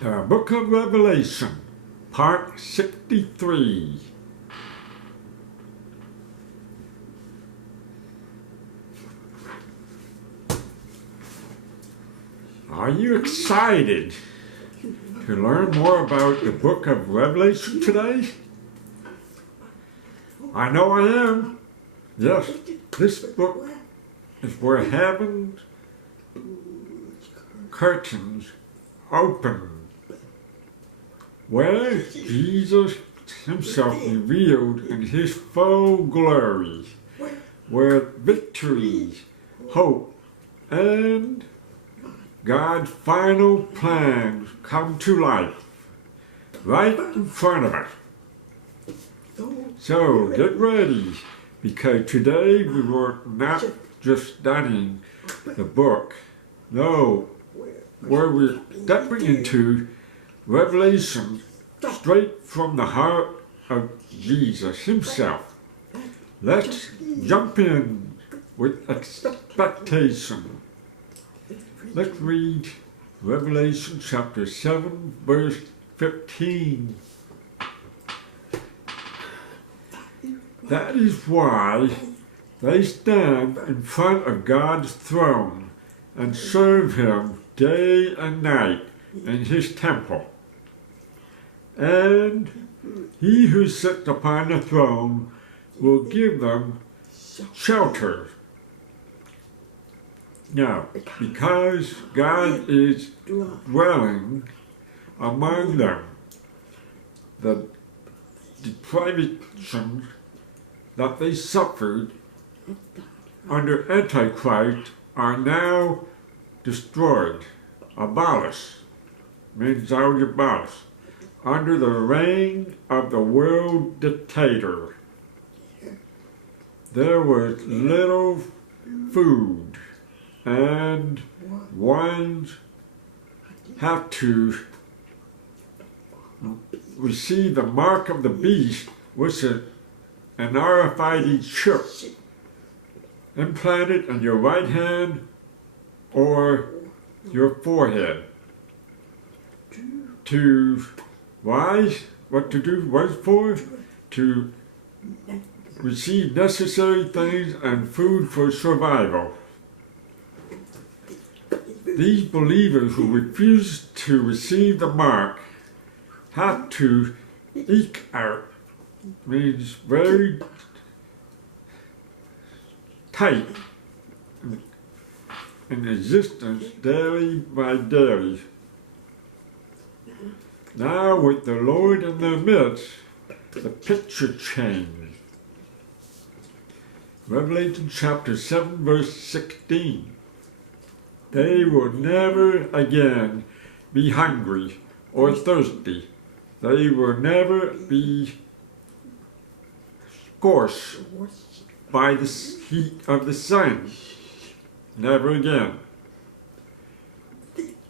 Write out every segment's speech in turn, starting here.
The Book of Revelation, Part 63. Are you excited to learn more about the Book of Revelation today? I know I am. Yes, this book is where heaven's curtains open, where Jesus himself revealed in his full glory, where victory, hope, and God's final plans come to life right in front of us. So get ready, because today we were not just studying the book. No, where we're stepping into Revelation straight from the heart of Jesus himself. Let's jump in with expectation. Let's read Revelation chapter 7, verse 15. That is why they stand in front of God's throne and serve him day and night in his temple. And he who sits upon the throne will give them shelter. Now, because God is dwelling among them, the deprivation that they suffered under Antichrist are now destroyed, abolished, means out abolished, under the reign of the world dictator. There was little food, and ones have to receive the mark of the beast, which is an RFID chip implanted in your right hand or your forehead. To wise, what to do was for? To receive necessary things and food for survival. These believers who refuse to receive the mark have to eke out, means very tight in existence daily by daily. Now with the Lord in their midst, the picture changed. Revelation chapter 7 verse 16. They will never again be hungry or thirsty. They will never be scorched by the heat of the sun. Never again.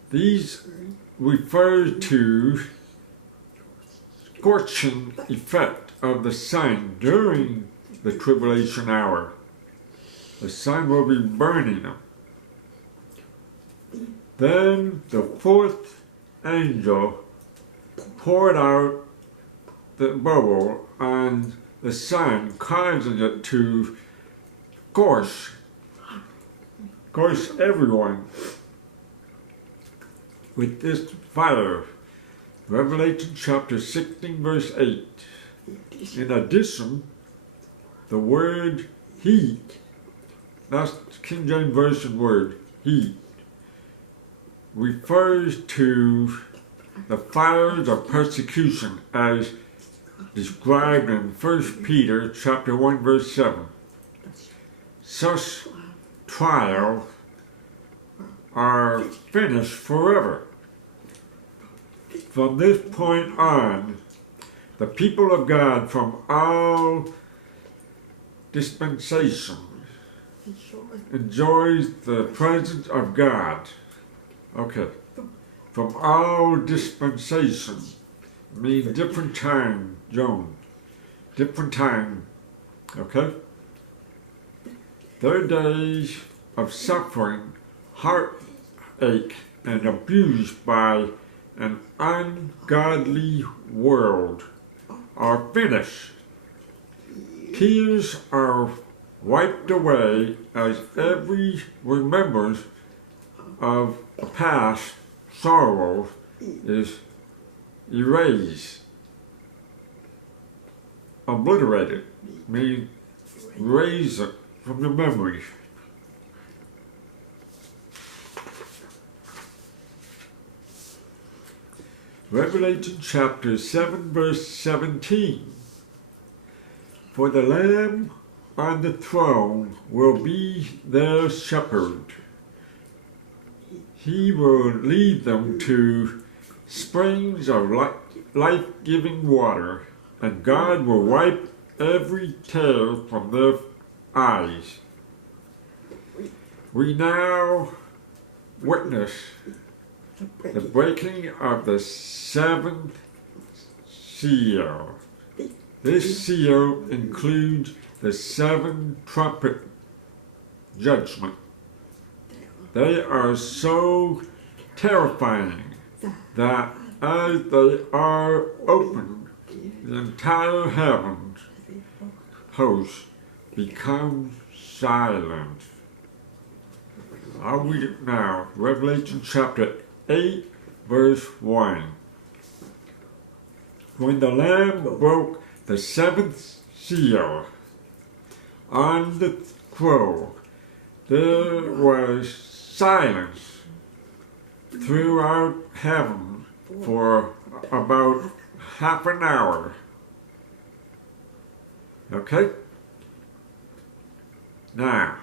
These refer to scorching effect of the sun during the tribulation hour. The sun will be burning them. Then the fourth angel poured out the bubble on the sun, causing it to scorch everyone with this fire. Revelation chapter 16 verse 8. In addition, the word heat, that's King James Version word, heat, refers to the fires of persecution as described in 1 Peter chapter 1 verse 7. Such trials are finished forever. From this point on, the people of God from all dispensations enjoys the presence of God. Okay. From all dispensations means different time zone, different time. Okay. Their days of suffering, heartache, and abused by an ungodly world are finished. Tears are wiped away as every remembrance of past sorrows is erased. Obliterated means erase it from the memories. Revelation chapter 7 verse 17. For the Lamb on the throne will be their shepherd. He will lead them to springs of life-giving water, and God will wipe every tear from their eyes. We now witness the breaking of the seventh seal. This seal includes the seven trumpet judgment. They are so terrifying that as they are opened, the entire heavens host becomes silent. I'll read it now. Revelation chapter 8, verse 1. When the Lamb broke the seventh seal on the scroll, there was silence throughout heaven for about half an hour. Okay? Now,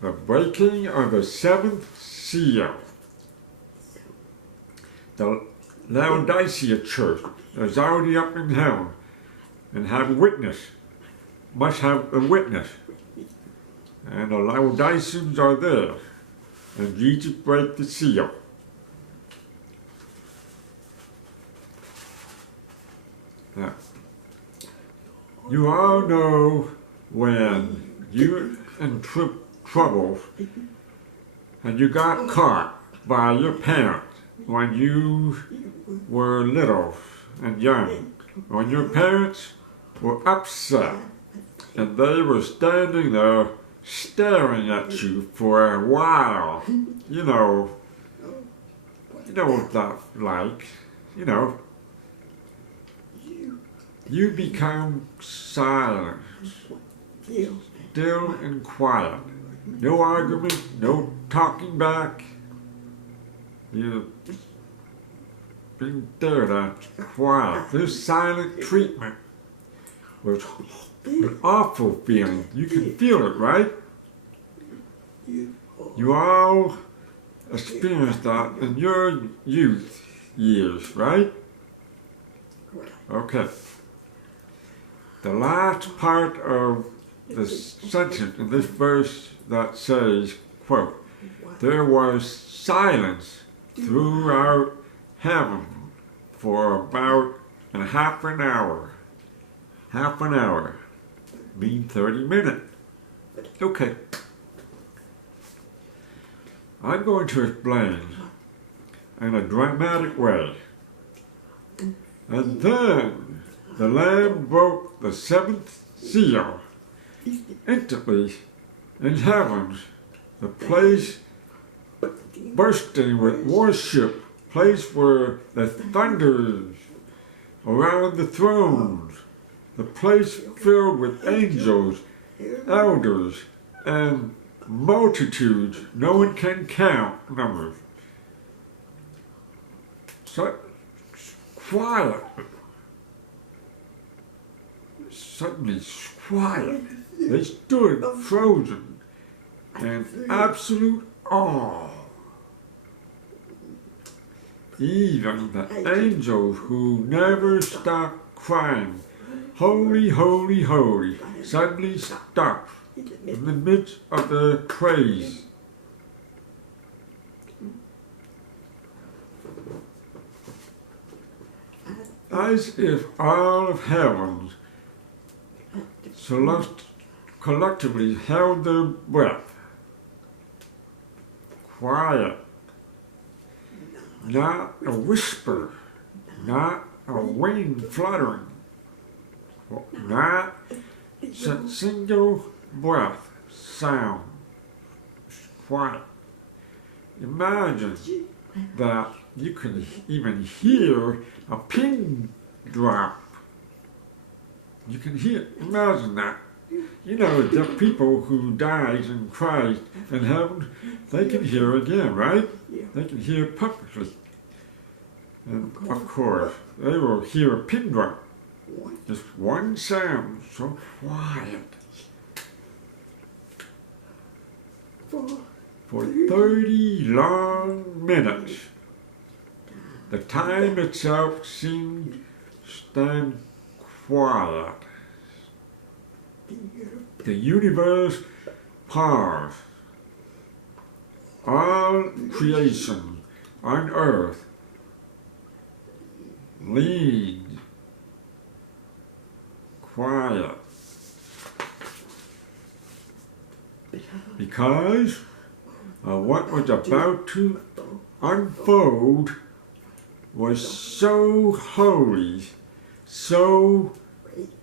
the breaking of the seventh seal. The Laodicea church is already up in heaven and have a witness, must have a witness. And the Laodiceans are there, and Jesus break the seal. Now, you all know when you're in trouble and you got caught by your parents when you were little and young, when your parents were upset and they were standing there staring at you for a while. You know what that's like, you become silent, still and quiet. No argument, no talking back. You're being stared at, quiet. This silent treatment was an awful feeling. You can feel it, right? You all experienced that in your youth years, right? Okay. The last part of the sentence in this verse that says, quote, there was silence throughout heaven for about half an hour. Half an hour means 30 minutes. Okay. I'm going to explain in a dramatic way. And then the Lamb broke the seventh seal. Instantly, in heaven, the place bursting with worship, place where the thunders around the thrones, the place filled with angels, elders, and multitudes, no one can count numbers. So quiet, suddenly quiet. They stood frozen in absolute awe. Even the angels who never stopped crying, holy, holy, holy, suddenly stopped in the midst of their praise. As if all of heaven collectively held their breath. Quiet. not a whisper, not a wing fluttering, not a single breath sound. Quiet. Imagine that you can even hear a pin drop. You can hear, imagine that. You know, the people who died in Christ in heaven, they can hear again, right? They can hear perfectly. And of course, they will hear a pin drop. Just one sound, so quiet. For 30 long minutes, the time itself seemed to stand quiet. The universe paused. All creation on earth leaned quiet. Because what was about to unfold was so holy, so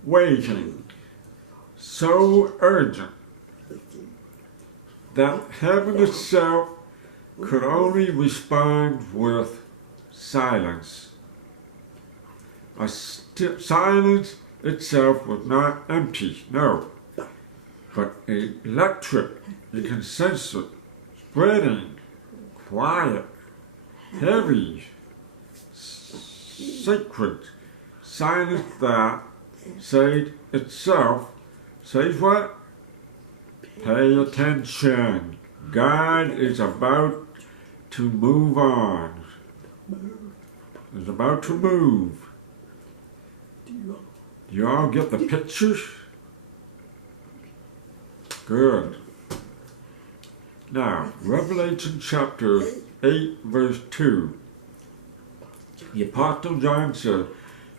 waiting, so urgent, that heaven itself could only respond with silence. Silence itself was not empty, no, but electric. You can sense it, spreading, quiet, heavy, sacred, silence that said itself, says what? Pay attention. God is about to move on. Is about to move. You all get the pictures? Good. Now, Revelation chapter 8, verse 2. The Apostle John said,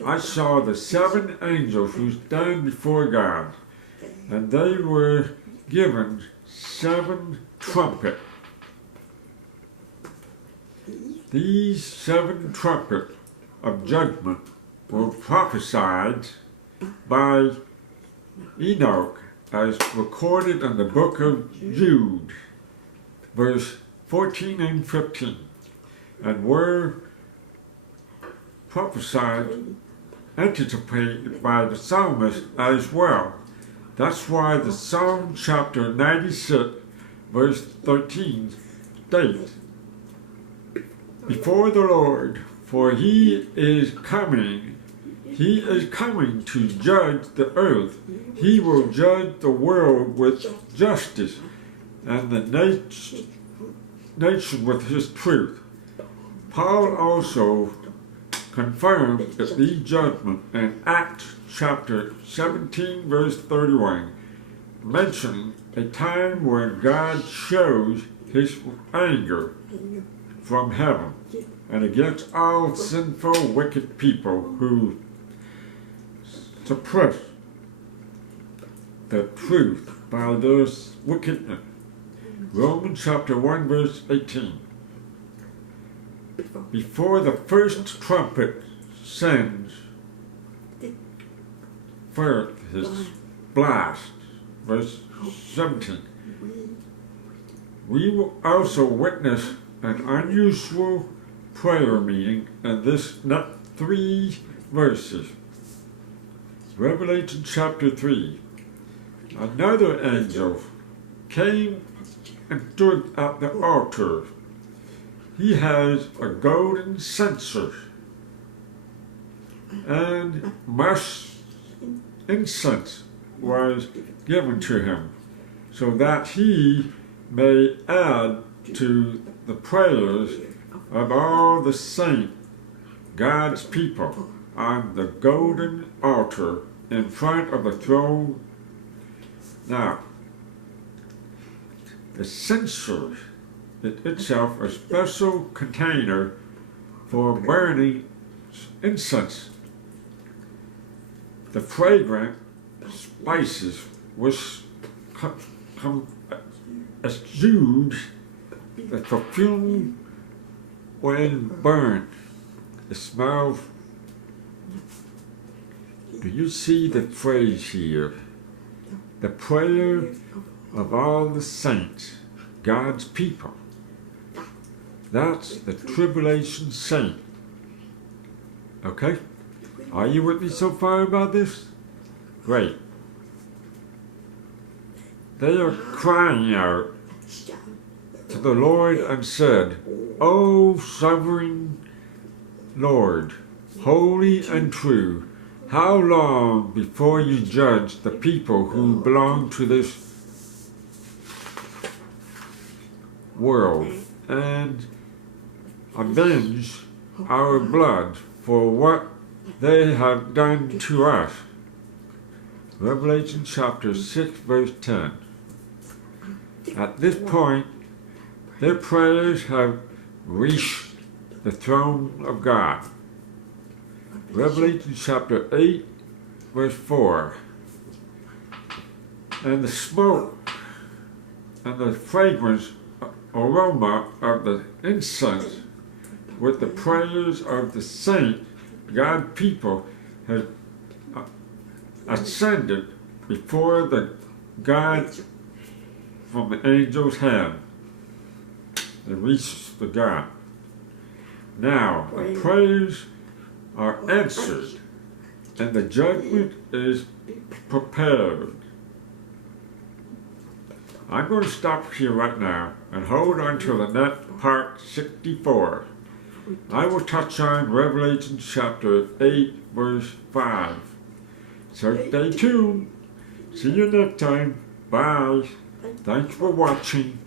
I saw the 7 angels who stand before God, and they were given 7 trumpets. These 7 trumpets of judgment were prophesied by Enoch as recorded in the book of Jude, verse 14 and 15, and were prophesied, anticipated by the psalmist as well. That's why the Psalm chapter 96, verse 13 states, before the Lord, for he is coming to judge the earth. He will judge the world with justice, and the nation with his truth. Paul also confirmed these judgments in Acts chapter 17, verse 31, mentioning a time when God shows his anger from heaven and against all sinful, wicked people who suppress the truth by their wickedness. Romans chapter 1, verse 18. Before the first trumpet sends forth his blast, verse 17, we will also witness an unusual prayer meeting in this next 3 verses. Revelation chapter 3. Another angel came and stood at the altar. He has a golden censer, and much incense was given to him, so that he may add to the prayers of all the saints, God's people, on the golden altar in front of the throne. Now, the censer is itself a special container for burning incense. The fragrant spices which exude the perfume when burnt, the smell. Do you see the phrase here? The prayer of all the saints, God's people. That's the tribulation saint. Okay? Are you with me so far about this? Great. They are crying out to the Lord and said, O sovereign Lord, holy and true, how long before you judge the people who belong to this world and avenge our blood for what they have done to us? Revelation chapter 6 verse 10. At this point, their prayers have reached the throne of God. Revelation chapter 8 verse 4. And the smoke and the fragrance aroma of the incense with the prayers of the saint, God's people, has ascended before the God from the angel's hand. It reaches the God. Now, the prayers are answered, and the judgment is prepared. I'm going to stop here right now and hold on to the next part 64. I will touch on Revelation chapter 8 verse 5. So stay tuned. See you next time. Bye. Thanks for watching.